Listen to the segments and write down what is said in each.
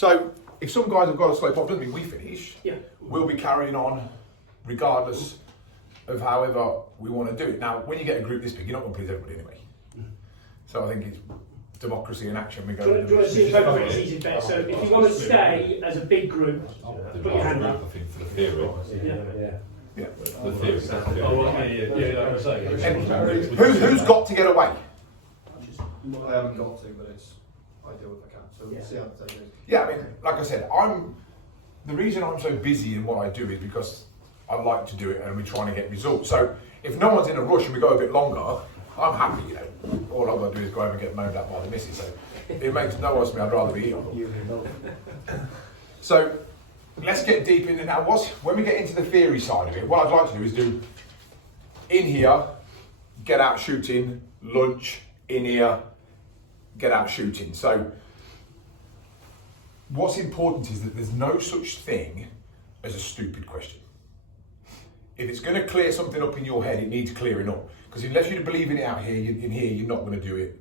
So if some guys have got a slow pop, doesn't mean we finish. Yeah. We'll be carrying on regardless of however we want to do it. Now, when you get a group this big, you're not going to please everybody anyway. So I think it's democracy in action. We go. Do you want to see both of these better? So if you want to stay as a big group, put your hand up. I think for the theory. Yeah. The theory. Oh, yeah, I was saying. Who's got to get away? I haven't got to, but it's ideal if I can. So we'll see how the day goes. Yeah, I mean, like I said, the reason I'm so busy in what I do is because I like to do it and we're trying to get results. So if no one's in a rush and we go a bit longer, I'm happy, you know. All I've got to do is go home and get moaned at by the missus. So it makes no odds to me, I'd rather be here. So let's get deep into now. When we get into the theory side of it, what I'd like to do is do in here, get out shooting, lunch, in here, get out shooting. So what's important is that there's no such thing as a stupid question. If it's going to clear something up in your head, it needs clearing up. Because unless you believe in it out here, in here, you're not going to do it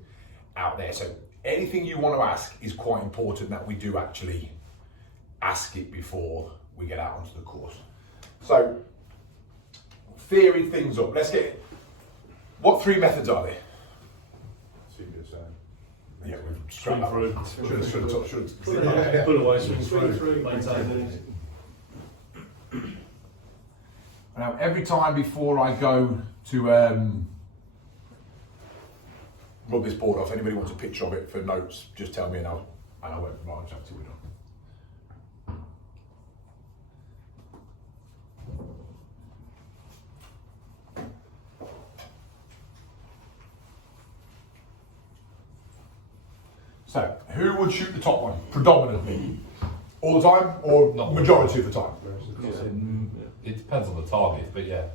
out there. So anything you want to ask is quite important that we do actually ask it before we get out onto the course. So theory things up. Let's get it. What 3 methods are there? Yeah, we've Swing through. should. Pull away, swing through, maintain these. Now, every time before I go to rub this board off, anybody wants a picture of it for notes, just tell me and I won't write it until we're done. So, who would shoot the top one predominantly? All the time or majority of the time? It depends on the target, but yeah.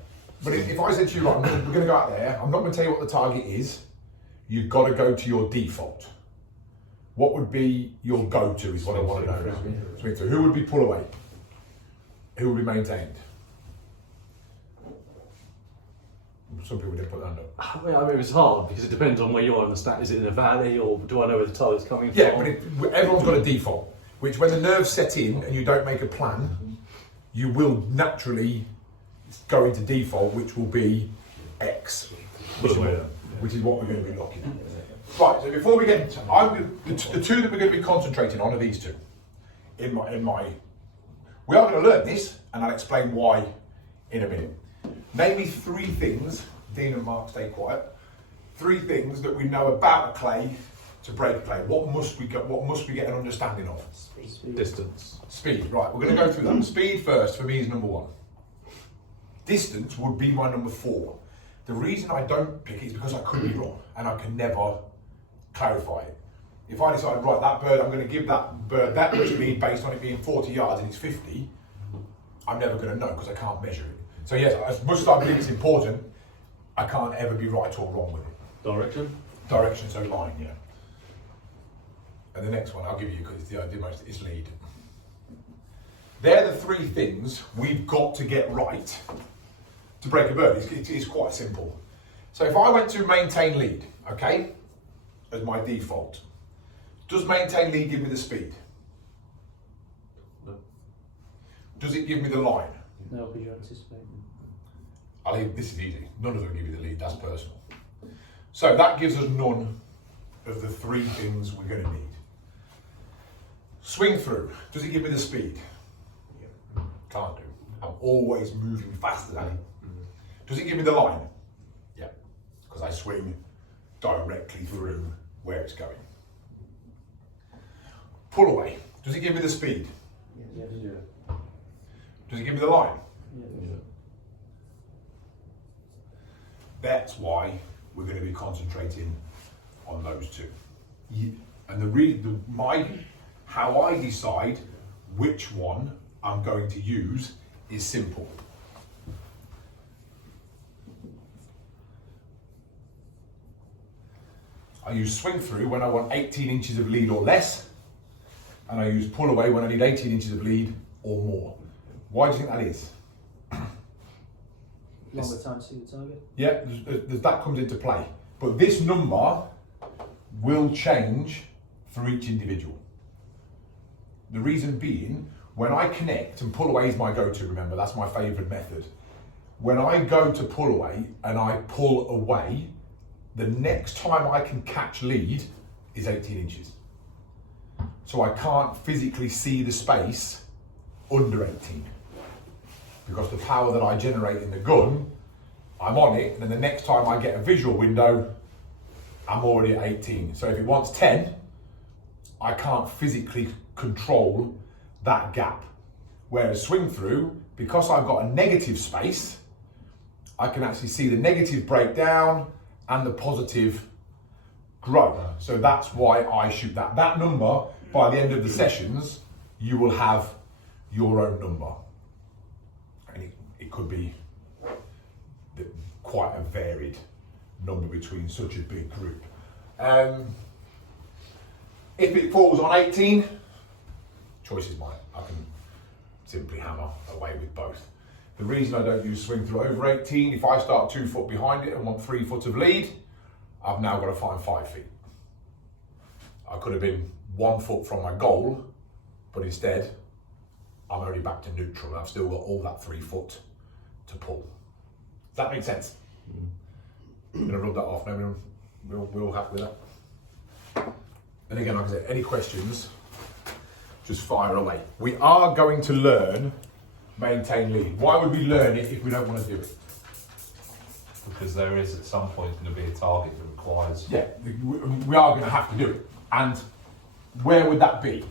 But if I said to you, right, we're going to go out there, I'm not going to tell you what the target is, you've got to go to your default. What would be your go-to is what I want to know. Swing through. Who would be pull away? Who would be maintained? Some people didn't put that up. I mean, it's hard because it depends on where you are in the stat. Is it in a valley or do I know where the target's coming from? Yeah, but everyone's got a default, which when the nerves set in and you don't make a plan, you will naturally go into default, which will be X, which is what we're going to be looking at. Right, so before we get into the 2 that we're going to be concentrating on are these 2. We are going to learn this, and I'll explain why in a minute. Name me 3 things, Dean and Mark, stay quiet. 3 things that we know about a clay to break a clay. What must we get an understanding of? Speed. Distance. Speed, right, we're going to go through that. Speed first, for me, is number 1. Distance would be my number 4. The reason I don't pick it is because I could be wrong, and I can never clarify it. If I decide, right, that bird, I'm going to give that bird that much speed based on it being 40 yards and it's 50, I'm never going to know because I can't measure it. So yes, as much as I believe it's important, I can't ever be right or wrong with it. Direction? Direction, so line, yeah. And the next one I'll give you because it's the most, it's lead. They're the 3 things we've got to get right to break a bird. It's quite simple. So if I went to maintain lead, okay, as my default, does maintain lead give me the speed? No. Does it give me the line? No, because you're anticipating. This is easy. None of them give you the lead, that's personal. So that gives us none of the 3 things we're going to need. Swing through, does it give me the speed? Can't do. I'm always moving faster than it. Does it give me the line? Yeah, because I swing directly through where it's going. Pull away, does it give me the speed? Yeah. Does it give me the line? Yeah. That's why we're going to be concentrating on those 2. And how I decide which one I'm going to use is simple. I use swing through when I want 18 inches of lead or less, and I use pull away when I need 18 inches of lead or more. Why do you think that is? Longer time to see the target? Yeah, that comes into play. But this number will change for each individual. The reason being, when I connect, and pull away is my go-to, remember, that's my favourite method. When I go to pull away and I pull away, the next time I can catch lead is 18 inches. So I can't physically see the space under 18. Because the power that I generate in the gun, I'm on it, and then the next time I get a visual window, I'm already at 18. So if it wants 10, I can't physically control that gap. Whereas swing through, because I've got a negative space, I can actually see the negative break down and the positive grow. So that's why I shoot that. That number, by the end of the sessions, you will have your own number. And it could be quite a varied number between such a big group. If it falls on 18, choice is mine. I can simply hammer away with both. The reason I don't use swing through over 18, if I start 2 foot behind it and want 3 foot of lead, I've now got to find 5 feet. I could have been 1 foot from my goal, but instead, I'm only back to neutral and I've still got all that 3 foot to pull. Does that make sense? I'm going to rub that off now, we're all happy with that. And again, like I said, any questions, just fire away. We are going to learn maintain lead. Why would we learn it if we don't want to do it? Because there is at some point going to be a target that requires. Yeah, we are going to have to do it. And where would that be?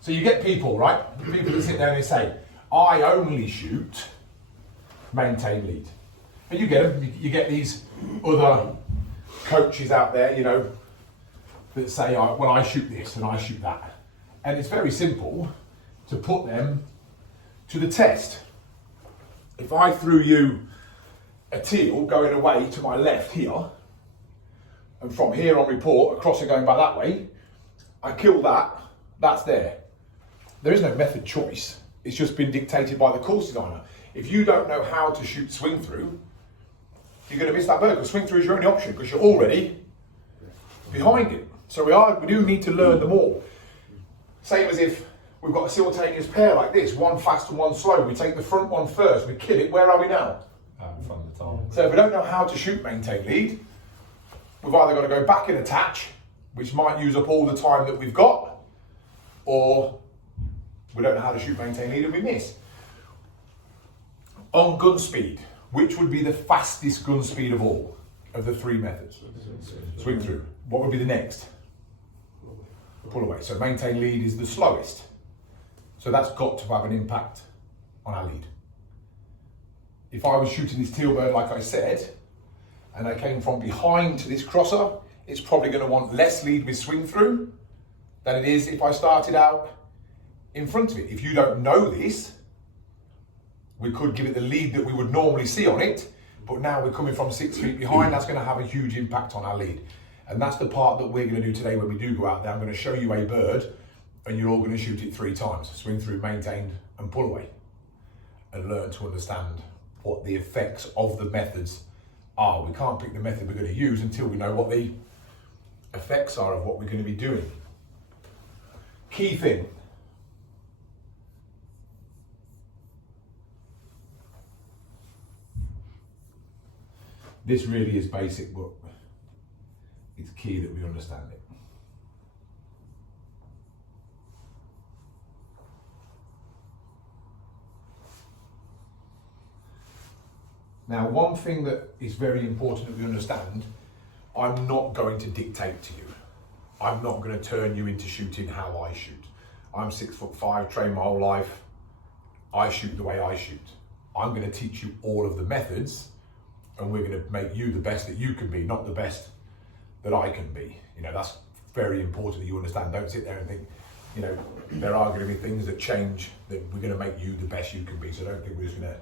So you get people, right? People that sit there and they say, I only shoot maintain lead. And you get them, you get these other coaches out there, you know, that say, well, I shoot this and I shoot that. And it's very simple to put them to the test. If I threw you a teal going away to my left here, and from here on report, across and going back that way, I kill that, that's there. There is no method choice. It's just been dictated by the course designer. If you don't know how to shoot swing through, you're going to miss that bird, because swing through is your only option, because you're already behind it. So we do need to learn them all. Same as if we've got a simultaneous pair like this, one fast and one slow. We take the front one first, we kill it. Where are we now? Out in front of the target. So if we don't know how to shoot maintain lead, we've either got to go back and attach, which might use up all the time that we've got, or we don't know how to shoot maintain lead and we miss. On gun speed, which would be the fastest gun speed of all of the 3 methods? Swing through. What would be the next? Pull away. So maintain lead is the slowest. So that's got to have an impact on our lead. If I was shooting this teal bird, like I said, and I came from behind to this crosser, it's probably going to want less lead with swing through than it is if I started out in front of it. If you don't know this, we could give it the lead that we would normally see on it, but now we're coming from 6 feet behind, that's going to have a huge impact on our lead. And that's the part that we're going to do today when we do go out there. I'm going to show you a bird and you're all going to shoot it 3 times. Swing through, maintain and pull away. And learn to understand what the effects of the methods are. We can't pick the method we're going to use until we know what the effects are of what we're going to be doing. Key thing. This really is basic, but it's key that we understand it. Now, one thing that is very important that we understand, I'm not going to dictate to you. I'm not going to turn you into shooting how I shoot. I'm 6'5", trained my whole life. I shoot the way I shoot. I'm going to teach you all of the methods, and we're going to make you the best that you can be, not the best that I can be. You know, that's very important that you understand. Don't sit there and think, you know, there are going to be things that change, that we're going to make you the best you can be. So don't think we're just going to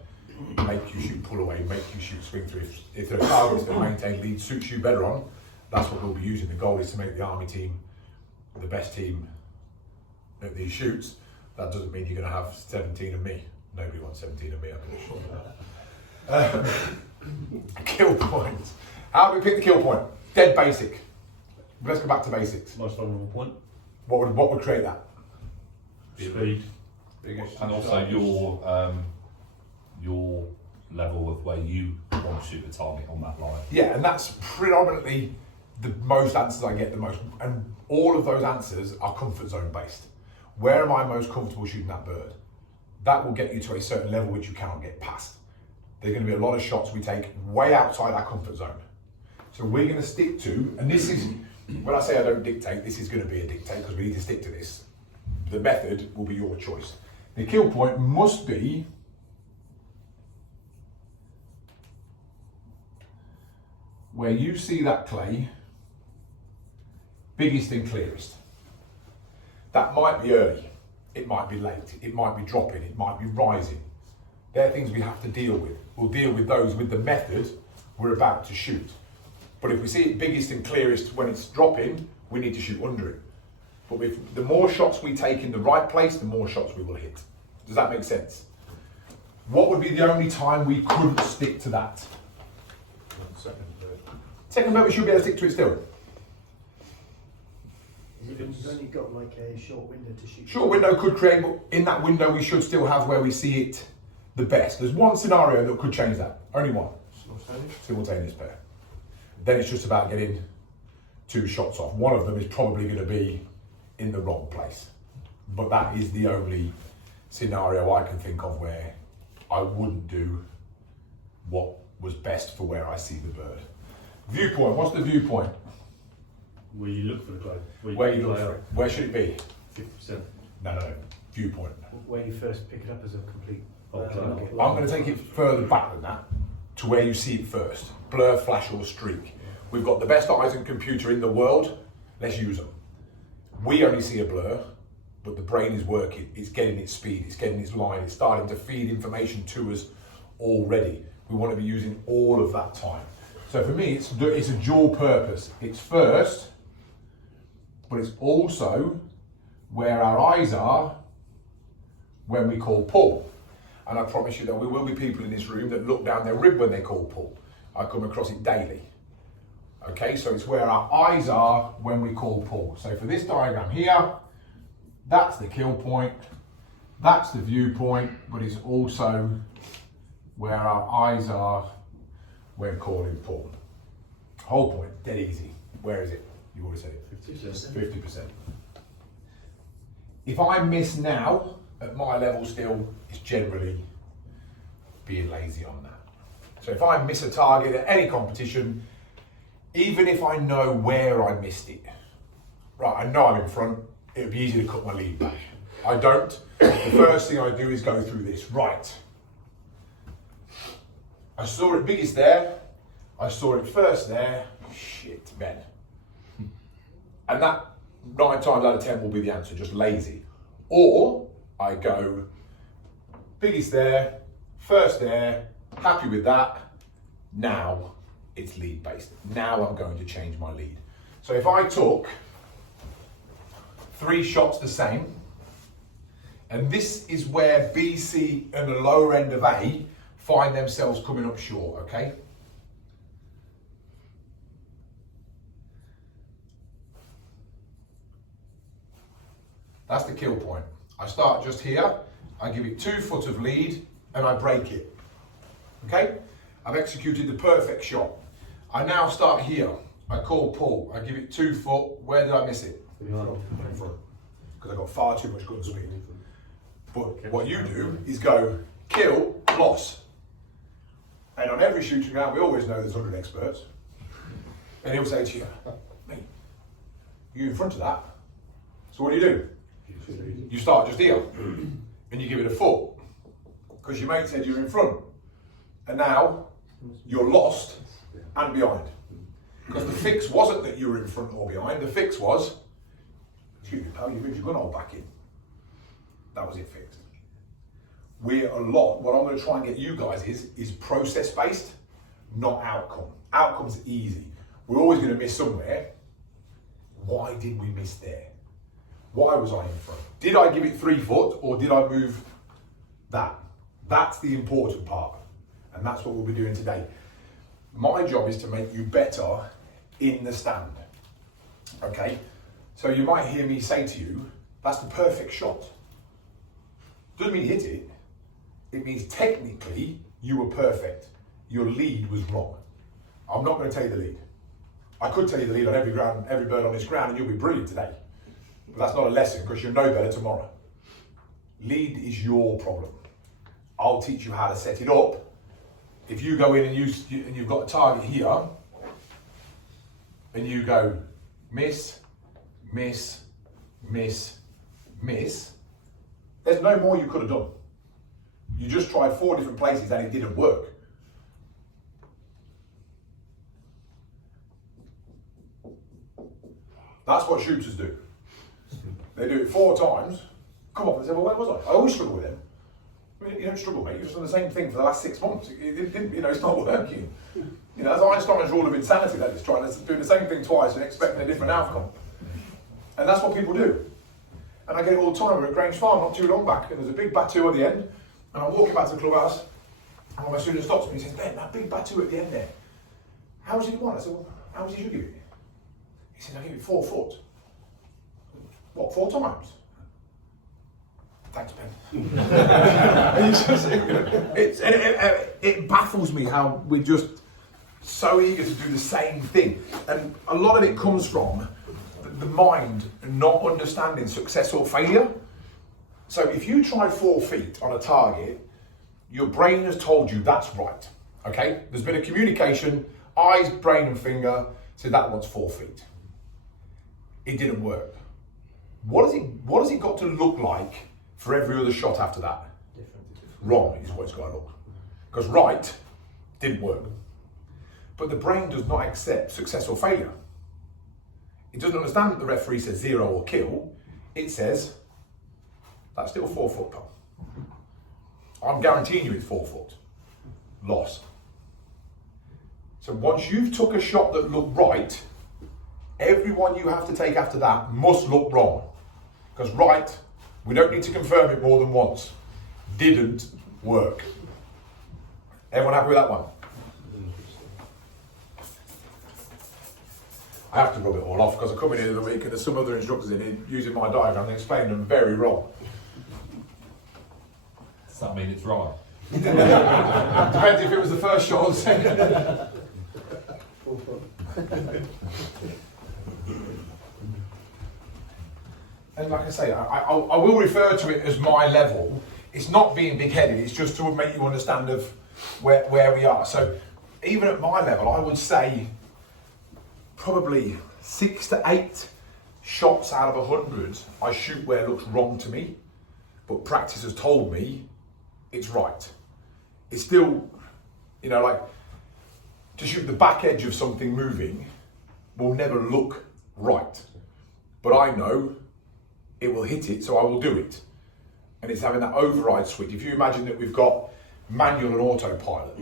make you shoot pull away, make you shoot swing through. If there are targets that maintain lead suits you better on, that's what we'll be using. The goal is to make the army team the best team at these shoots. That doesn't mean you're going to have 17 of me. Nobody wants 17 of me, I'm pretty sure. Kill points. How do we pick the kill point? Dead basic. Let's go back to basics. Most vulnerable point. What would create that? Speed. Biggest And also your level of where you want to shoot the target on that line. Yeah, and that's predominantly the most answers I get the most. And all of those answers are comfort zone based. Where am I most comfortable shooting that bird? That will get you to a certain level which you cannot get past. There's going to be a lot of shots we take way outside our comfort zone. So we're going to stick to, and this is, when I say I don't dictate, this is going to be a dictate because we need to stick to this. The method will be your choice. The kill point must be where you see that clay, biggest and clearest. That might be early, it might be late, it might be dropping, it might be rising. They're things we have to deal with. We'll deal with those with the method we're about to shoot. But if we see it biggest and clearest when it's dropping, we need to shoot under it. But the more shots we take in the right place, the more shots we will hit. Does that make sense? What would be the only time we couldn't stick to that? Second bird, we should be able to stick to it still. You've only got like a short window to shoot. Short window could create, but in that window we should still have where we see it the best. There's one scenario that could change that. Only one. Simultaneous pair. Then it's just about getting 2 shots off. One of them is probably going to be in the wrong place. But that is the only scenario I can think of where I wouldn't do what was best for where I see the bird. Viewpoint, what's the viewpoint? Where you look for the globe. Where you look for it. Where should it be? 50%. No. Viewpoint. Where you first pick it up as a complete. Okay. I'm going to take it further back than that, to where you see it first. Blur, flash or streak. We've got the best eyes and computer in the world, let's use them. We only see a blur, but the brain is working, it's getting its speed, it's getting its line, it's starting to feed information to us already. We want to be using all of that time. So for me, it's a dual purpose. It's first, but it's also where our eyes are when we call pull. And I promise you that there will be people in this room that look down their rib when they call pull. I come across it daily. Okay, so it's where our eyes are when we call pull. So for this diagram here, that's the kill point, that's the viewpoint, but it's also where our eyes are when calling pull. Whole point, dead easy. Where is it? You already said it. 50%. If I miss now, at my level still, it's generally being lazy on that. So if I miss a target at any competition, even if I know where I missed it, right, I know I'm in front, it would be easy to cut my lead back. I don't. The first thing I do is go through this. Right. I saw it biggest there, I saw it first there, shit, Ben. And that 9 times out of 10 will be the answer, just lazy. Or I go biggest there, first there, happy with that, now it's lead based. Now I'm going to change my lead. So if I took 3 shots the same, and this is where B, C and the lower end of A find themselves coming up short, okay? That's the kill point. I start just here, I give it 2 foot of lead and I break it, okay? I've executed the perfect shot. I now start here, I call pull, I give it 2 foot, where did I miss it? In front, because I got far too much gun speed. But what you do is go kill, loss. And on every shooting round, we always know there's 100 experts. And he'll say to you, mate, you're in front of that. So what do? You start just here, and you give it a foot. Because your mate said you're in front. And now, you're lost and behind. Because the fix wasn't that you were in front or behind, the fix was, excuse me pal, you moved your gun all back in. That was it fixed. What I'm going to try and get you guys is process based, not outcome. Outcome's easy. We're always going to miss somewhere. Why did we miss there? Why was I in front? Did I give it 3 foot or did I move that? That's the important part. And that's what we'll be doing today. My job is to make you better in the stand. Okay? So you might hear me say to you, that's the perfect shot. Doesn't mean you hit it. It means technically you were perfect. Your lead was wrong. I'm not going to tell you the lead. I could tell you the lead on every bird on this ground, and you'll be brilliant today. But that's not a lesson, because you'll know better tomorrow. Lead is your problem. I'll teach you how to set it up. If you go in and you've got a target here, and you go miss, miss, miss, miss, there's no more you could have done. You just tried 4 different places and it didn't work. That's what shooters do. They do it 4 times, come up and say, well, where was I? I always struggle with them. I mean, you don't struggle, mate. You've just done the same thing for the last 6 months. It didn't, it's not working. That's Einstein's rule of insanity. That is doing the same thing twice and expecting a different outcome. And that's what people do. And I get it all the time. We're at Grange Farm not too long back, and there's a big battue at the end. And I'm walking back to the clubhouse, and one of my students stops me and says, Ben, that big battue at the end there, how much did you want? I said, well, how much did you give it? He said, I gave it 4 foot. What, 4 times? Thanks, Ben. It baffles me how we're just so eager to do the same thing. And a lot of it comes from the mind not understanding success or failure. So if you try 4 feet on a target, your brain has told you that's right. Okay? There's been a communication, eyes, brain and finger said that one's 4 feet. It didn't work. What has it got to look like for every other shot after that? Wrong is what it's got to look. Because right didn't work. But the brain does not accept success or failure. It doesn't understand that the referee says 0 or kill. It says, that's still 4 foot, pal. I'm guaranteeing you it's 4 foot. Lost. So once you've took a shot that looked right, everyone you have to take after that must look wrong. Because right, we don't need to confirm it more than once, didn't work. Everyone happy with that one? I have to rub it all off because I come in here the week and there's some other instructors in here using my diagram and explaining them very wrong. Does that mean it's right? Depends if it was the first shot or the second. And like I say, I will refer to it as my level. It's not being big-headed, it's just to make you understand of where we are. So even at my level, I would say probably 6 to 8 shots out of 100 I shoot where it looks wrong to me, but practice has told me it's right. It's still, like to shoot the back edge of something moving will never look right, but I know it will hit it, so I will do it. And it's having that override switch. If you imagine that we've got manual and autopilot,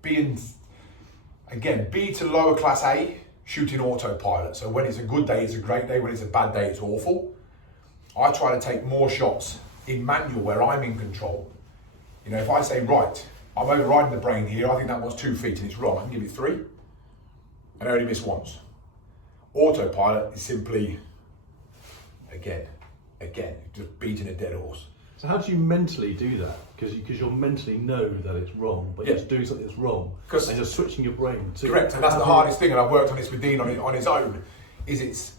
B to lower class A, shooting autopilot. So when it's a good day, it's a great day. When it's a bad day, it's awful. I try to take more shots in manual where I'm in control. If I say, right, I'm overriding the brain here, I think that one's 2 feet and it's wrong, I can give it 3 and I only miss once. Autopilot is simply, again, just beating a dead horse. So how do you mentally do that? Because you'll mentally know that it's wrong, but you're just doing something that's wrong. And you're switching your brain to... Correct, and that's the hardest thing, and I've worked on this with Dean on his own, is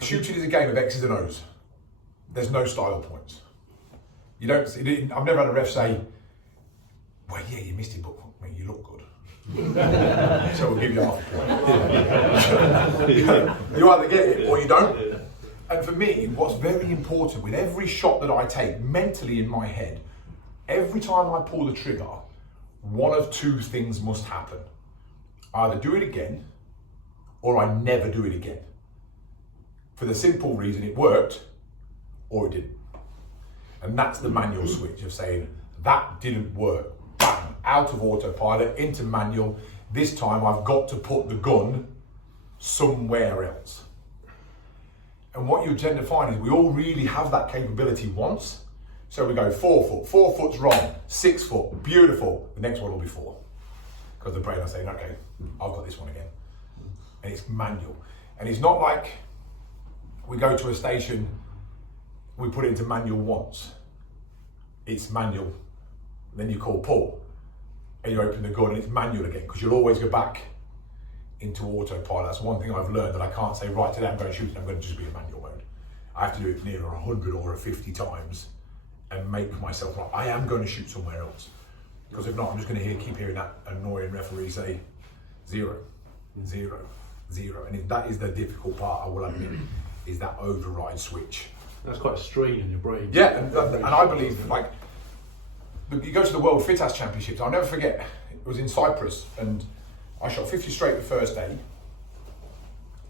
shooting is a game of X's and O's. There's no style points. I've never had a ref say, well, yeah, you missed it, but mate, you look good. So we'll give you half a point. You either get it or you don't. And for me, what's very important with every shot that I take mentally in my head, every time I pull the trigger, one of 2 things must happen. I either do it again or I never do it again. For the simple reason it worked or it didn't. And that's the manual switch of saying, that didn't work. Bang, out of autopilot, into manual. This time I've got to put the gun somewhere else. And what you tend to find is we all really have that capability once. So we go 4 foot, 4 foot's wrong, 6 foot, beautiful. The next one will be 4. Because the brain is saying, okay, I've got this one again. And it's manual. And it's not like we go to a station, we put it into manual once. it's manual. Then you call pull, and you open the gun, and it's manual again, because you'll always go back into autopilot. That's one thing I've learned, that I can't say, right, today I'm going to shoot, I'm going to just be in manual mode. I have to do it near 100 or 50 times and make myself, like, I am going to shoot somewhere else. Because if not, I'm just going to keep hearing that annoying referee say 0, 0, 0. And that is the difficult part, I will admit, is that override switch. That's quite a strain in your brain. Yeah, and I believe, like, you go to the World Fit Ass Championships, I'll never forget, it was in Cyprus, and I shot 50 straight the first day,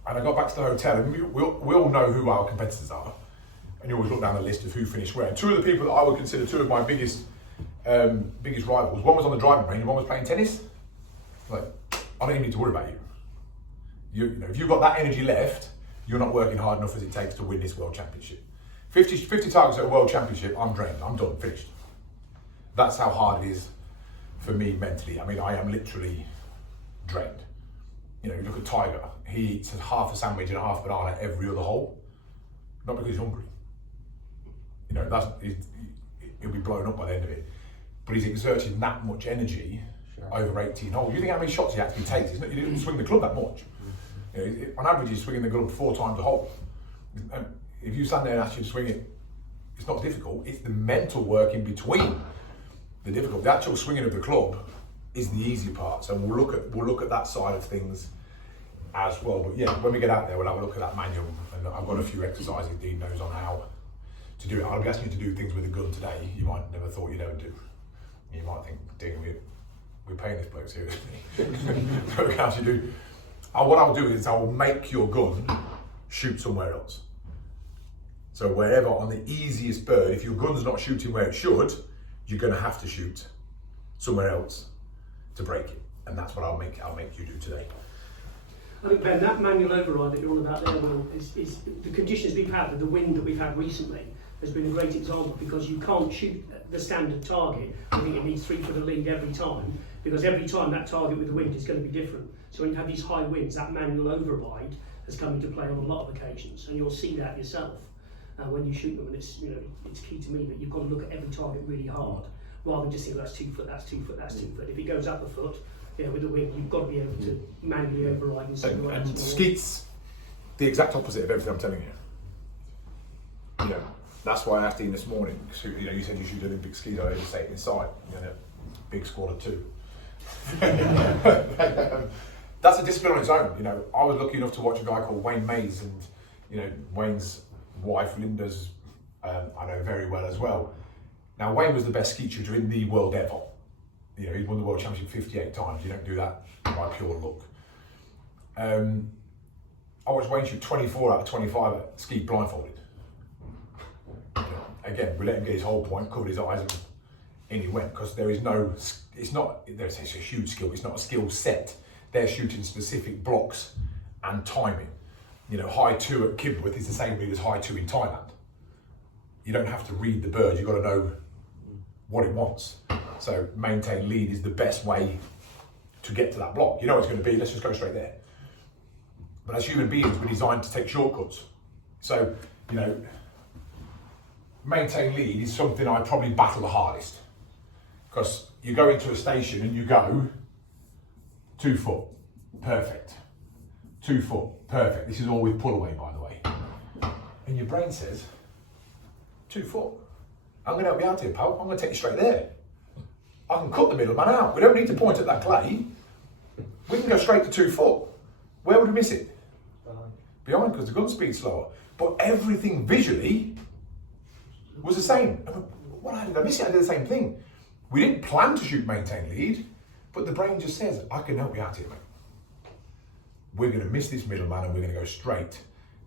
and I got back to the hotel, and we all know who our competitors are, and you always look down the list of who finished where. And two of the people that I would consider two of my biggest rivals, one was on the driving range and one was playing tennis. Like, I don't even need to worry about you. You know, if you've got that energy left, you're not working hard enough as it takes to win this World Championship. 50 targets at a World Championship, I'm drained, I'm done, finished. That's how hard it is for me mentally. I mean, I am literally drained. You know, you look at Tiger, he eats half a sandwich and a half banana every other hole, not because he's hungry. You know, he'll be blown up by the end of it. But he's exerting that much energy over 18 holes. You think how many shots he actually takes? He didn't swing the club that much. You know, on average, he's swinging the club 4 times a hole. And if you stand there and ask you to swing it, it's not difficult. It's the mental work in between the difficult. The actual swinging of the club is the easy part. So we'll look at that side of things as well. But yeah, when we get out there, we'll have a look at that manual, and I've got a few exercises Dean knows on how to do it. I'll be asking you to do things with a gun today you might never thought you'd ever do. You might think, Dean, we're paying this bloke seriously. So we can actually do. What I'll do is I'll make your gun shoot somewhere else. So wherever, on the easiest bird, if your gun's not shooting where it should, you're going to have to shoot somewhere else to break it, and that's what I'll make you do today. I think, Ben, that manual override that you're on about there, Will, is the conditions we've had, the wind that we've had recently, has been a great example, because you can't shoot the standard target. I think it needs 3 foot of lead every time, because every time that target with the wind is going to be different. So when you have these high winds, that manual override has come into play on a lot of occasions, and you'll see that yourself when you shoot them. And it's, you know, it's key to me that you've got to look at every target really hard, rather than just think that's 2 foot, that's 2 foot, that's 2 foot. If it goes up a foot, you know, with the wind, you've got to be able to manually override and see where and skeet's the exact opposite of everything I'm telling you. You know, that's why I asked Ian this morning, because, you know, you said you should do Olympic skeet, I didn't say it inside, you know, big squad of 2. That's a discipline on its own. You know, I was lucky enough to watch a guy called Wayne Mays, and, you know, Wayne's wife Linda's I know very well as well. Now, Wayne was the best skeet shooter in the world ever. You know, he's won the World Championship 58 times. You don't do that by pure luck. I watched Wayne shoot 24 out of 25 at skeet blindfolded. You know, again, we let him get his whole point, covered his eyes, and in he went, because there is no, it's a huge skill, it's not a skill set. They're shooting specific blocks and timing. You know, high 2 at Kibworth is the same read as high 2 in Thailand. You don't have to read the bird, you've got to know what it wants. So maintain lead is the best way to get to that block. You know what it's going to be, let's just go straight there. But as human beings, we're designed to take shortcuts. So, you know, maintain lead is something I probably battle the hardest. Because you go into a station and you go 2 foot, perfect. 2 foot, perfect. This is all with pull away, by the way. And your brain says, 2 foot. I'm going to help you out here, pal. I'm going to take you straight there. I can cut the middleman out. We don't need to point at that clay. We can go straight to 2 foot. Where would we miss it? Behind, because the gun speed's slower. But everything visually was the same. I mean, how did I miss it? I did the same thing. We didn't plan to shoot maintain lead, but the brain just says, I can help you out here, mate. We're going to miss this middleman and we're going to go straight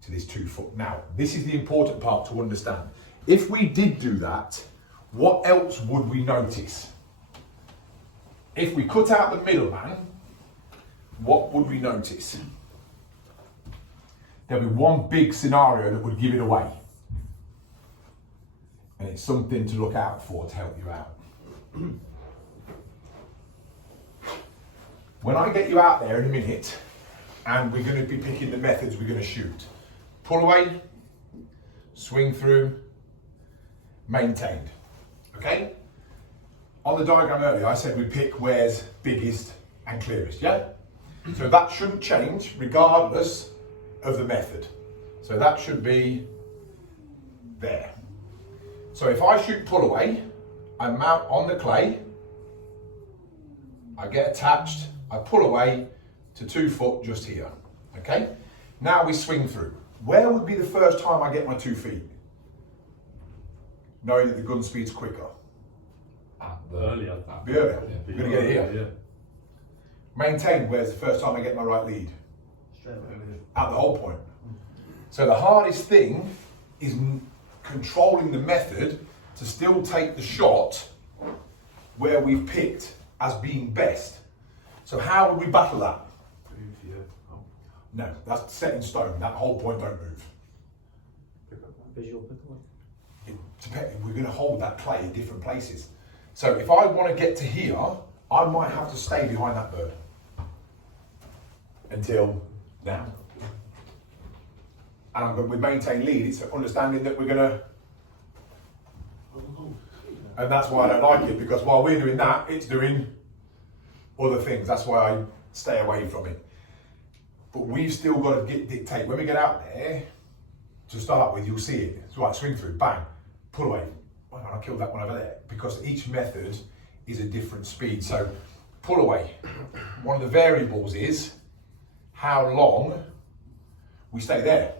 to this 2 foot. Now, this is the important part to understand. If we did do that, what else would we notice? If we cut out the middleman, what would we notice? There'll be one big scenario that would give it away. And it's something to look out for to help you out. When I get you out there in a minute, and we're going to be picking the methods we're going to shoot. Pull away, swing through, maintained. Okay? On the diagram earlier, I said we pick where's biggest and clearest, yeah? So that shouldn't change regardless of the method. So that should be there. So if I shoot pull away, I mount on the clay, I get attached, I pull away to 2 foot just here, okay? Now we swing through. Where would be the first time I get my 2 feet? Knowing that the gun speed's quicker. Earlier. Be earlier. Yeah, We're going to get it here. Yeah. Maintain where's the first time I get my right lead? Straight away with it. At the whole point. So the hardest thing is controlling the method to still take the shot where we've picked as being best. So how would we battle that? No, that's set in stone. That whole point don't move. Visual pick away. We're going to hold that clay in different places. So if I want to get to here, I might have to stay behind that bird until now. And we maintain lead. It's understanding that we're going to, and that's why I don't like it, because while we're doing that, it's doing other things. That's why I stay away from it. But we've still got to dictate. When we get out there, to start with, you'll see it. It's like swing through, bang, pull away. Well, I killed that one over there, because each method is a different speed. So pull away. One of the variables is how long we stay there.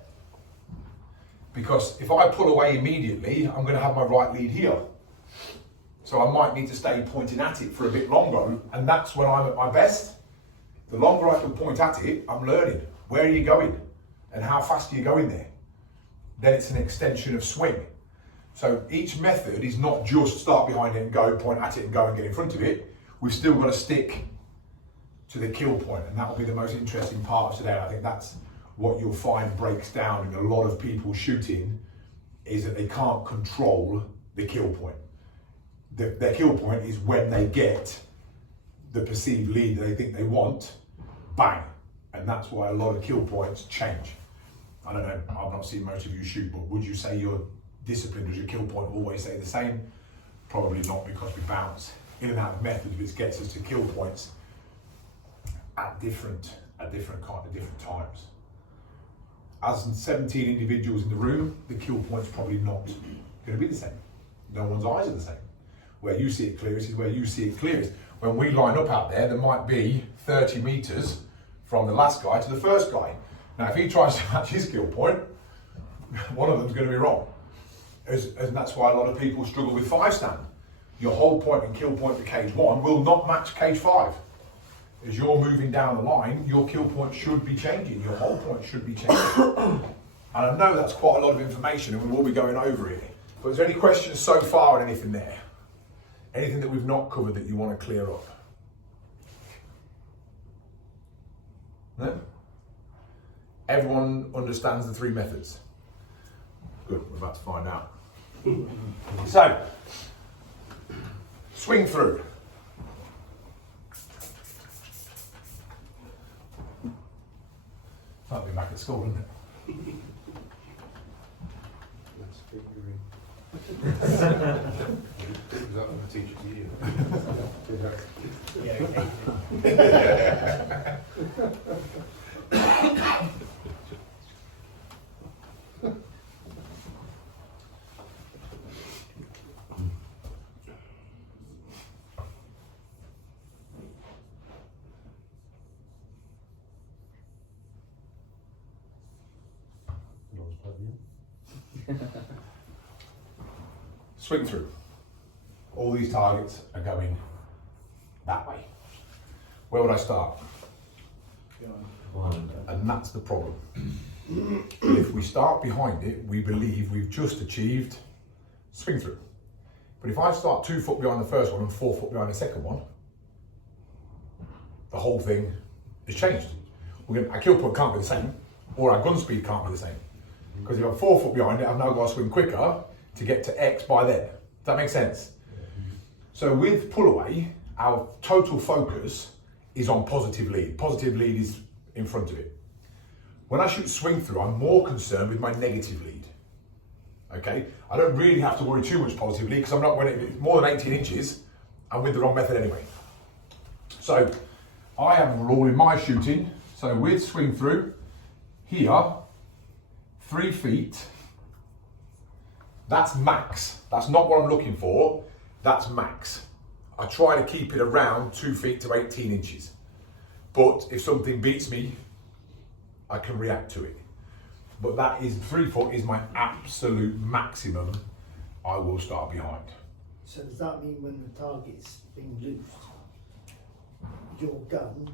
Because if I pull away immediately, I'm going to have my right lead here. So I might need to stay pointing at it for a bit longer, and that's when I'm at my best. The longer I can point at it, I'm learning. Where are you going? And how fast are you going there? Then it's an extension of swing. So each method is not just start behind it and go, point at it and go and get in front of it. We've still got to stick to the kill point, and that will be the most interesting part of today. I think that's what you'll find breaks down in a lot of people shooting, is that they can't control the kill point. Their kill point is when they get the perceived lead that they think they want, bang. And that's why a lot of kill points change. I don't know, I've not seen most of you shoot, but would you say your discipline, does your kill point always stay the same? Probably not, because we bounce in and out of methods, which gets us to kill points at different times. As in 17 individuals in the room, the kill point's probably not going to be the same. No one's eyes are the same. Where you see it clearest is where you see it clearest. When we line up out there might be 30 metres from the last guy to the first guy. Now, if he tries to match his kill point, one of them's going to be wrong. And that's why a lot of people struggle with 5-stand. Your whole point and kill point for cage 1 will not match cage 5. As you're moving down the line, your kill point should be changing. Your whole point should be changing. And I know that's quite a lot of information, and we will be going over it. But is there any questions so far on anything there? Anything that we've not covered that you want to clear up? No? Everyone understands the 3 methods? Good, we're about to find out. So, swing through. Like being back at school, isn't it? That's figuring. Is that what the teacher to you? Swing through. All these targets are going that way. Where would I start? And that's the problem. If we start behind it, we believe we've just achieved swing through. But if I start 2 foot behind the first one and 4 foot behind the second one, the whole thing has changed. Our kill point can't be the same, or our gun speed can't be the same. Because if I'm 4 foot behind it, I've now got to swing quicker to get to X by then. Does that make sense? So with pull away, our total focus is on positive lead. Positive lead is in front of it. When I shoot swing through, I'm more concerned with my negative lead. Okay, I don't really have to worry too much positively because I'm not when it's more than 18 inches. I'm with the wrong method anyway. So I have a rule in my shooting. So with swing through here, 3 feet. That's max. That's not what I'm looking for. That's max. I try to keep it around 2 feet to 18 inches. But if something beats me, I can react to it. But that is 3 foot is my absolute maximum. I will start behind. So does that mean when the target's being loosed, your gun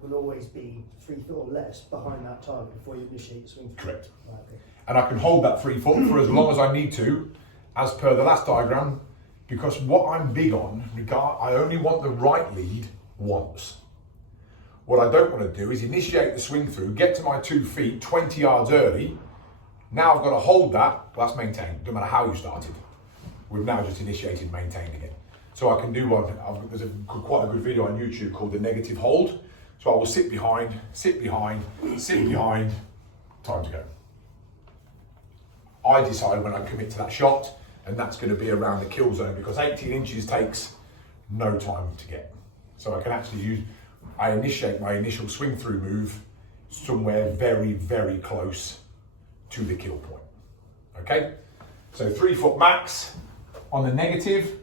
will always be 3 foot or less behind that target before you initiate swing? Correct. Right, okay. And I can hold that 3 foot for as long as I need to, as per the last diagram, because what I'm big on, I only want the right lead once. What I don't want to do is initiate the swing through, get to my 2 feet 20 yards early. Now I've got to hold that, well, that's maintained, no matter how you started. We've now just initiated maintained again. So I can do one, there's quite a good video on YouTube called the negative hold. So I will sit behind, sit behind, sit behind, time to go. I decide when I commit to that shot, and that's going to be around the kill zone because 18 inches takes no time to get. So I can actually I initiate my initial swing through move somewhere very, very close to the kill point. Okay? So 3 foot max on the negative,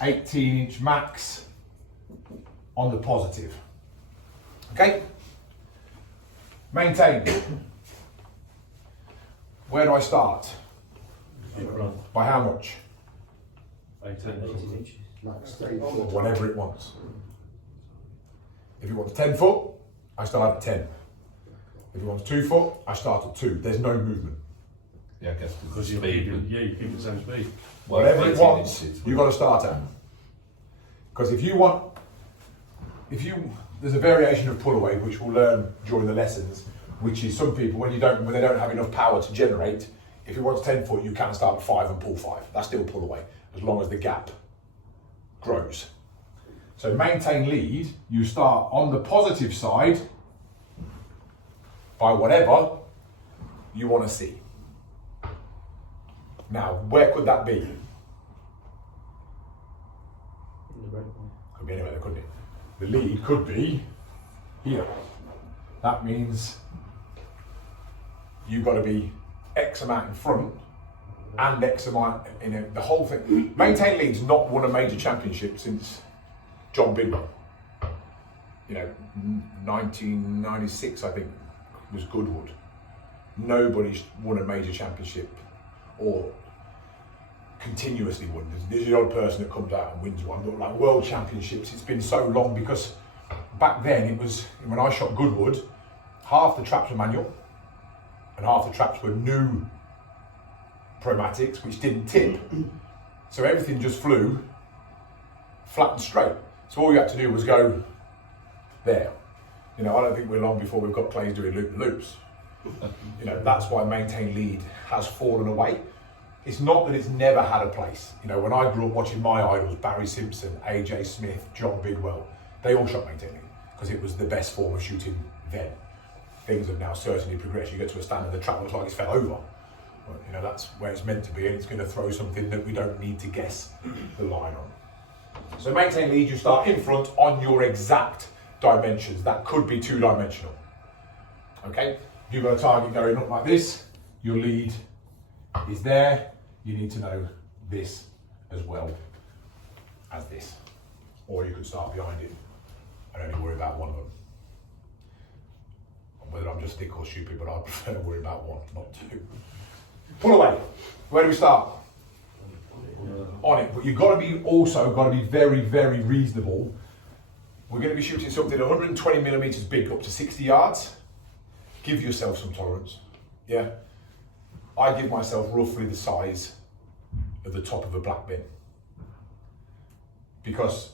18-inch max on the positive. Okay? Maintain. Where do I start? By how much? 18 inches. Max 3 3 foot, foot. whatever it wants. If it wants 10 foot, I start at 10. If it wants 2 foot, I start at 2. There's no movement. Yeah, I guess Because you're keeping, yeah, you keep the same speed. well, Whatever it 18 wants, inches, you've got to start at. Because there's a variation of pull away which we'll learn during the lessons, which is some people when they don't have enough power to generate, if it wants 10 foot, you can start at 5 and pull 5. That's still pull away, as long as the gap grows. So maintain lead, you start on the positive side by whatever you want to see. Now, where could that be? In the red one. Could be anywhere, couldn't it? The lead could be here. That means you've got to be X amount in front and X amount in the whole thing. Maintain lead's not won a major championship since John Bidwell. 1996, I think, was Goodwood. Nobody's won a major championship or continuously won. There's the odd person that comes out and wins one, but like World Championships, it's been so long because back then it was, when I shot Goodwood, half the traps were manual and half the traps were new Promatics, which didn't tip. So everything just flew flat and straight. So all you had to do was go there. I don't think we're long before we've got plays doing loop-loops. That's why maintain lead has fallen away. It's not that it's never had a place. When I grew up watching my idols, Barry Simpson, AJ Smith, John Bidwell, they all shot maintain lead because it was the best form of shooting then. Things have now certainly progressed. You get to a stand and the trap looks like it's fell over. But, that's where it's meant to be, and it's going to throw something that we don't need to guess the line on. So maintain lead, you start in front on your exact dimensions. That could be 2-dimensional. Okay? If you've got a target going up like this, your lead is there. You need to know this as well as this. Or you could start behind it and only worry about one of them. Whether I'm just thick or stupid, but I prefer to worry about one, not 2. Pull away. Where do we start? On it. But you've got to be very, very reasonable. We're going to be shooting something 120 millimeters big up to 60 yards. Give yourself some tolerance. Yeah. I give myself roughly the size of the top of a black bin. Because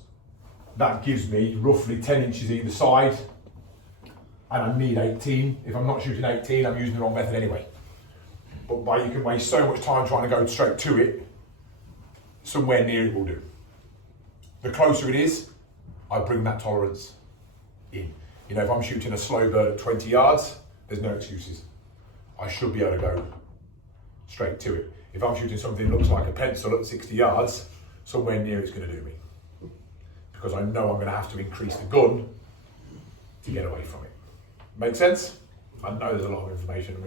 that gives me roughly 10 inches either side. And I need 18. If I'm not shooting 18, I'm using the wrong method anyway. But you can waste so much time trying to go straight to it, somewhere near it will do. The closer it is, I bring that tolerance in. If I'm shooting a slow bird at 20 yards, there's no excuses. I should be able to go straight to it. If I'm shooting something that looks like a pencil at 60 yards, somewhere near it's going to do me. Because I know I'm going to have to increase the gun to get away from it. Make sense? I know there's a lot of information.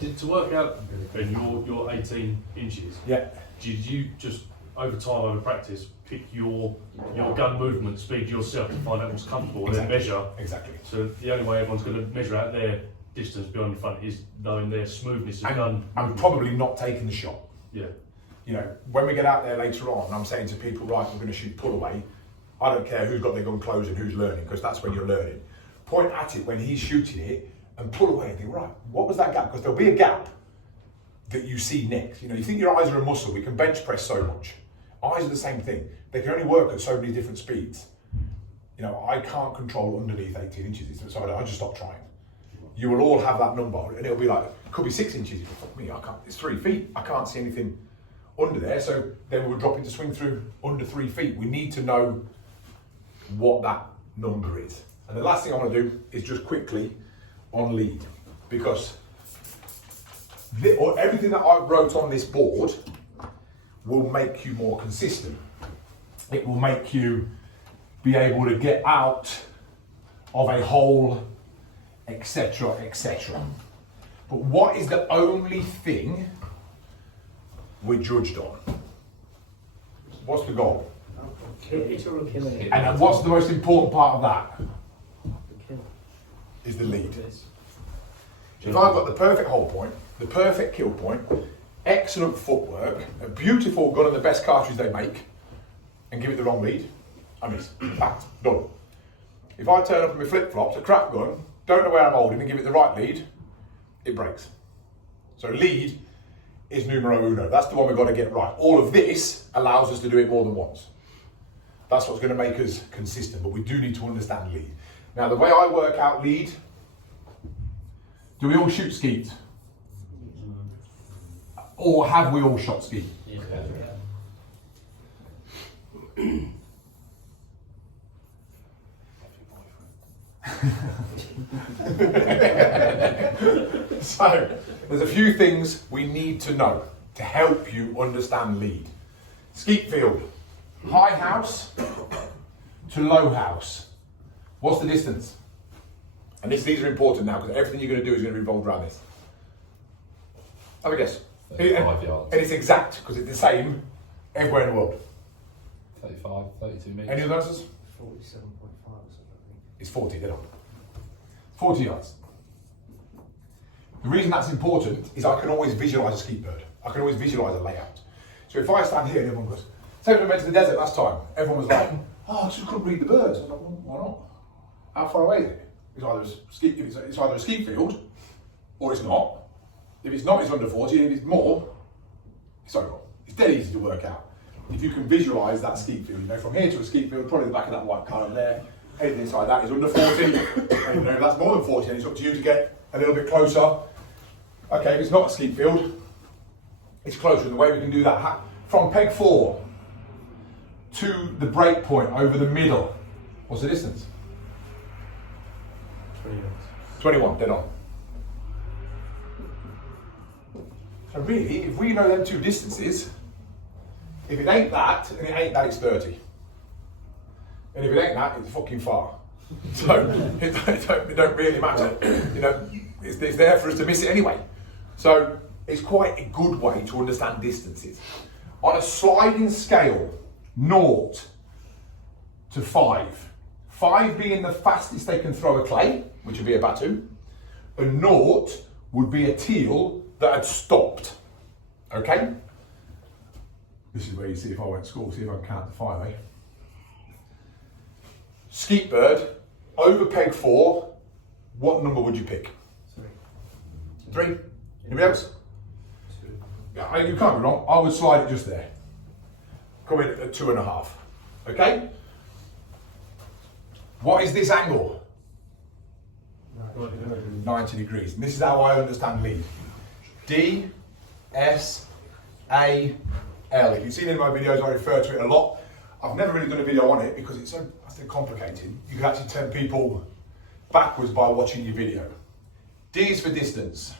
To work out, Ben, your 18 inches, Yeah. did you just, over time, over practice, pick your gun movement speed yourself to find out what's comfortable and then measure? Exactly. So the only way everyone's going to measure out their distance beyond the front is knowing their smoothness of gun. I'm probably not taking the shot. Yeah. You know, when we get out there later on, I'm saying to people, right, we're going to shoot pull away. I don't care who's got their gun closed and who's learning, because that's when you're learning. Point at it when he's shooting it and pull away and think, right, what was that gap? Because there'll be a gap that you see next. You know, you think your eyes are a muscle, we can bench press so much. Eyes are the same thing. They can only work at so many different speeds. You know, I can't control underneath 18 inches, so I just stop trying. You will all have that number, and it'll be like, it could be 6 inches. Fuck me, I can't, it's 3 feet. I can't see anything under there, so then we'll drop into swing through under 3 feet. We need to know what that number is. And the last thing I want to do is just quickly on lead, because everything that I wrote on this board will make you more consistent. It will make you be able to get out of a hole, etc., etc. But what is the only thing we're judged on? What's the goal? Hit or a kill. And what's the most important part of that? Is the lead. So if I've got the perfect hole point, the perfect kill point, excellent footwork, a beautiful gun and the best cartridge they make, and give it the wrong lead, I miss. Fact, done. If I turn up in my flip-flops, a crap gun, don't know where I'm holding and give it the right lead, it breaks. So lead is numero uno. That's the one we've got to get right. All of this allows us to do it more than once. That's what's going to make us consistent, but we do need to understand lead. Now, the way I work out lead, do we all shoot skeet? Or have we all shot skeet? Yeah. So, there's a few things we need to know to help you understand lead. Skeet field, high house to low house. What's the distance? And these are important now, because everything you're going to do is going to revolve around this. Have a guess. 35 yards. And it's exact, because it's the same everywhere in the world. 35, 32 metres. Any other answers? 47.5 or something. It's 40, dead on. 40 yards. The reason that's important is I can always visualise a skeet bird. I can always visualise a layout. So if I stand here and everyone goes, say when we went to the desert last time, everyone was like, oh, I just couldn't read the birds. I was like, well, why not? How far away is it? It's either a skeet field, or it's not. If it's not, it's under 40, and if it's more, it's over. It's dead easy to work out. If you can visualise that skeet field, you know, from here to a skeet field, probably the back of that white car there, anything inside that is under 40, and you know, if that's more than 40, then it's up to you to get a little bit closer. Okay, if it's not a skeet field, it's closer. And the way we can do that, from peg 4 to the break point over the middle, what's the distance? 21, dead on. So really, if we know them two distances, if it ain't that, and it ain't that, it's 30. And if it ain't that, it's fucking far. So it don't really matter. You know, it's there for us to miss it anyway. So it's quite a good way to understand distances. On a sliding scale, 0 to 5. 5 being the fastest they can throw a clay, which would be a batu, and 0 would be a teal that had stopped. Okay? This is where you see if I went to school, see if I can count to 5, eh? Skeet bird, over peg 4, what number would you pick? 3. Anybody else? 2. Yeah, you can't be wrong. I would slide it just there. Come in at 2.5. Okay? What is this angle? 90 degrees. And this is how I understand lead. D, S, A, L. If you've seen in my videos, I refer to it a lot. I've never really done a video on it because it's so complicated. You can actually turn people backwards by watching your video. D is for distance.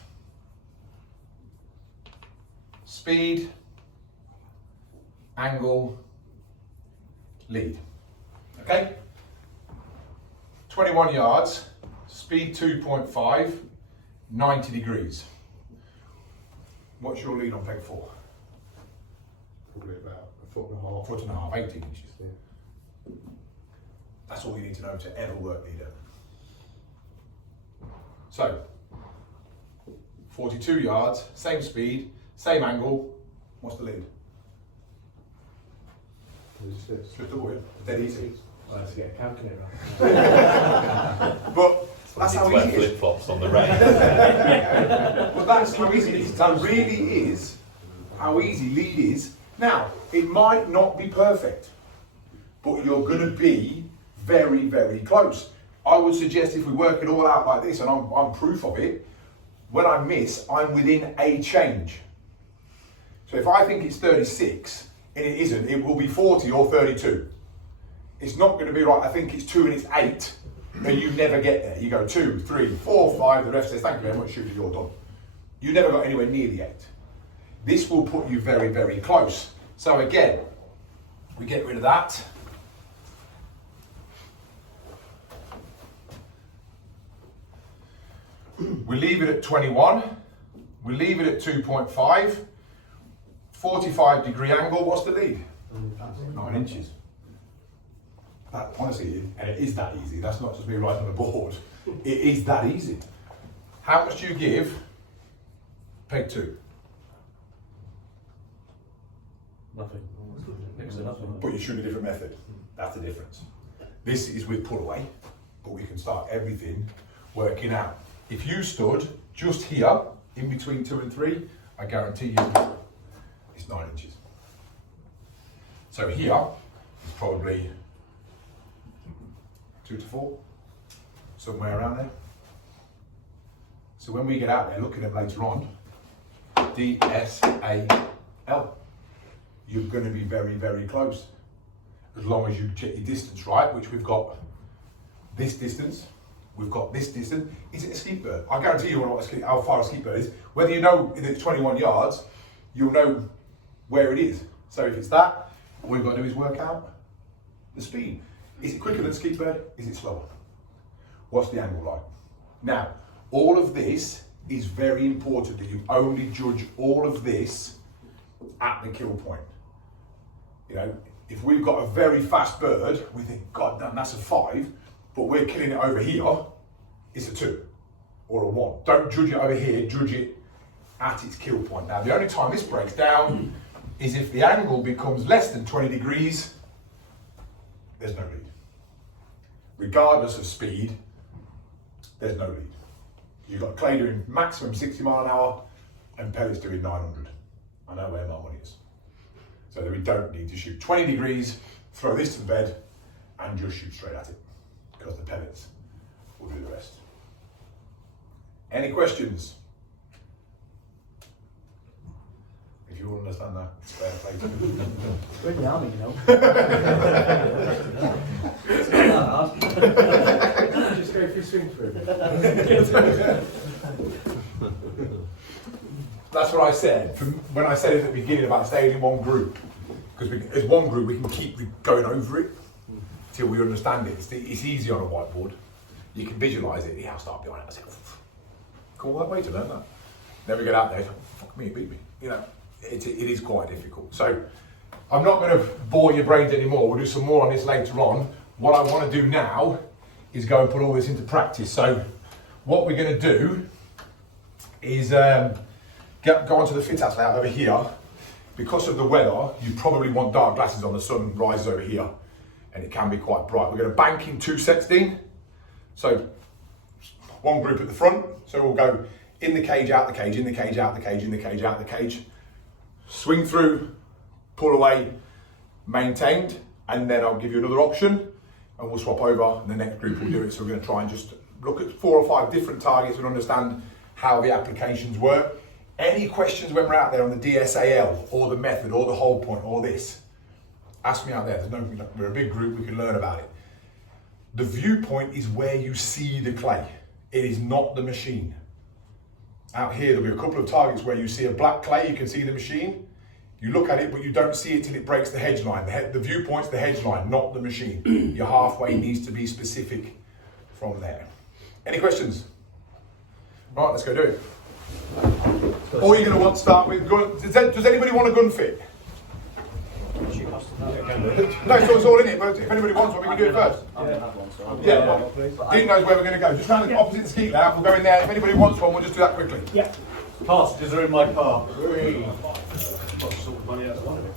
speed, angle, lead. Okay? 21 yards, speed 2.5, 90 degrees. What's your lead on peg 4? Probably about a foot and a half. Foot and a half, 18 inches. Yeah. That's all you need to know to ever work leader. So, 42 yards, same speed, same angle. What's the lead? 36. Just double it. Dead easy. I have to get a calculator. But that's how Need to wear easy it is. flip flops on the rain. But that's how easy it is. That really is how easy lead is. Now, it might not be perfect, but you're going to be very, very close. I would suggest if we work it all out like this, and I'm proof of it, when I miss, I'm within a change. So if I think it's 36, and it isn't, it will be 40 or 32. It's not going to be right, I think it's 2 and it's 8, and you never get there. You go 2, 3, 4, 5, the ref says, thank you very much, shooter, you're done. You never got anywhere near the 8. This will put you very, very close. So again, we get rid of that. We leave it at 21. We leave it at 2.5. 45 degree angle. What's the lead? 9 inches. That, honestly, and it is that easy. That's not just me writing on the board. It is that easy. How much do you give peg 2? Nothing. Next to nothing. But you shoot a different method. That's the difference. This is with pull away, but we can start everything working out. If you stood just here, in between 2 and 3, I guarantee you it's 9 inches. So here is probably 2 to 4, somewhere around there. So when we get out there looking at later on, DSAL, you're going to be very, very close. As long as you check your distance right, which we've got this distance, we've got this distance. Is it a skeet bird? I guarantee you know how far a skeet bird is. Whether you know if it's 21 yards, you'll know where it is. So if it's that, all you've got to do is work out the speed. Is it quicker than skeet bird? Is it slower? What's the angle like? Now, all of this is very important that you only judge all of this at the kill point. You know, if we've got a very fast bird, we think, God damn, that's a 5, but we're killing it over here, it's a 2 or a 1. Don't judge it over here, judge it at its kill point. Now, the only time this breaks down is if the angle becomes less than 20 degrees, there's no lead. Regardless of speed, there's no lead. You've got clay doing maximum 60 mile an hour and pellets doing 900. I know where my money is. So that we don't need to shoot 20 degrees, throw this to the bed and just shoot straight at it, because the pellets will do the rest. Any questions? If you all understand that, it's fair play to you. We're in the army, you know. It's not that hard. Just go through swing through. That's what I said when I said at the beginning about staying in one group, because as one group we can keep going over it till we understand it. It's easy on a whiteboard. You can visualise it. Yeah, I'll start behind it. I say, cool way to learn that. Then we get out there. It's like, fuck me, it beat me. You know, it is quite difficult. So I'm not going to bore your brains anymore. We'll do some more on this later on. What I want to do now is go and put all this into practice. So what we're going to do is go onto the fit house layout over here. Because of the weather, you probably want dark glasses on. The sun rises over here and it can be quite bright. We're going to bank in 2 sets, Dean. So one group at the front. So we'll go in the cage, out the cage, in the cage, out the cage, in the cage, out the cage. Swing through, pull away, maintained, and then I'll give you another option and we'll swap over and the next group will do it. So we're going to try and just look at 4 or 5 different targets and understand how the applications work. Any questions when we're out there on the DSAL or the method or the hold point or this, ask me out there. We're a big group, we can learn about it. The viewpoint is where you see the clay. It is not the machine. Out here, there'll be a couple of targets where you see a black clay, you can see the machine. You look at it, but you don't see it till it breaks the hedge line. The viewpoint's the hedge line, not the machine. Your halfway needs to be specific from there. Any questions? Right, let's go do it. All you're going to want to start with, does anybody want a gun fit? No, so it's all in it, but if anybody wants one, we can do it first. Yeah, well, Dean knows where we're going to go. Just round the opposite the ski lab, we'll go in there. If anybody wants one, we'll just do that quickly. Yeah. Passengers are in my car. Got to sort the money out of one of it.